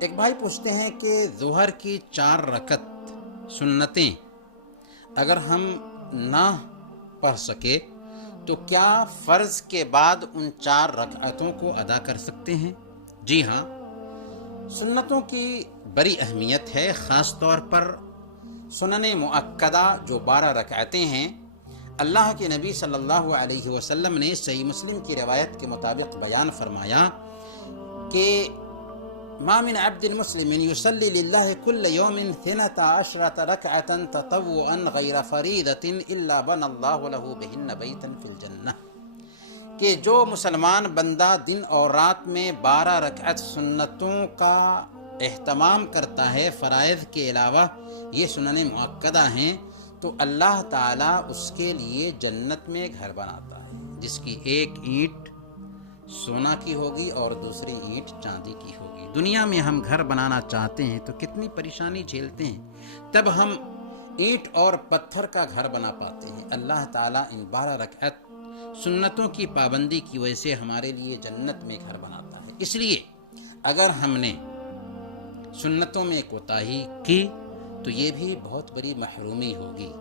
ایک بھائی پوچھتے ہیں کہ ظہر کی 4 رکعت سنتیں اگر ہم نہ پڑھ سکے تو کیا فرض کے بعد ان 4 رکعتوں کو ادا کر سکتے ہیں؟ جی ہاں، سنتوں کی بڑی اہمیت ہے، خاص طور پر سنن مؤکدہ جو 12 رکعتیں ہیں۔ اللہ کے نبی صلی اللہ علیہ وسلم نے صحیح مسلم کی روایت کے مطابق بیان فرمایا کہ ما من عبد مسلم يصلي لله كل يوم 12 ركعة تطوعا غير فريضة إلا بنى الله له بهن بيتا في الجنة، کہ جو مسلمان بندہ دن اور رات میں 12 رکعت سنتوں کا اہتمام کرتا ہے، فرائض کے علاوہ یہ سنن مؤکدہ ہیں، تو اللہ تعالیٰ اس کے لیے جنت میں گھر بناتا ہے جس کی ایک اینٹ سونا کی ہوگی اور دوسری اینٹ چاندی کی ہوگی۔ دنیا میں ہم گھر بنانا چاہتے ہیں تو کتنی پریشانی جھیلتے ہیں، تب ہم اینٹ اور پتھر کا گھر بنا پاتے ہیں۔ اللہ تعالیٰ ان 12 رکعت سنتوں کی پابندی کی وجہ سے ہمارے لیے جنت میں گھر بناتا ہے۔ اس لیے اگر ہم نے سنتوں میں کوتاہی کی تو یہ بھی بہت بڑی محرومی ہوگی۔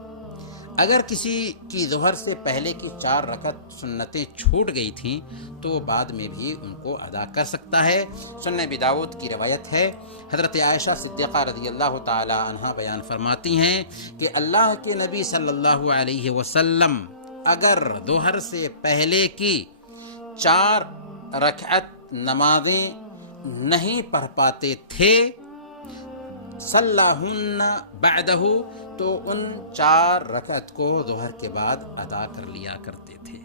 اگر کسی کی ظہر سے پہلے کی 4 رکعت سنتیں چھوٹ گئی تھیں تو وہ بعد میں بھی ان کو ادا کر سکتا ہے۔ سنن ابی داؤد کی روایت ہے، حضرت عائشہ صدیقہ رضی اللہ تعالی عنہا بیان فرماتی ہیں کہ اللہ کے نبی صلی اللہ علیہ وسلم اگر ظہر سے پہلے کی 4 رکعت نمازیں نہیں پڑھ پاتے تھے صلاہن بعدہ، تو ان 4 رکعت کو ظہر کے بعد ادا کر لیا کرتے تھے۔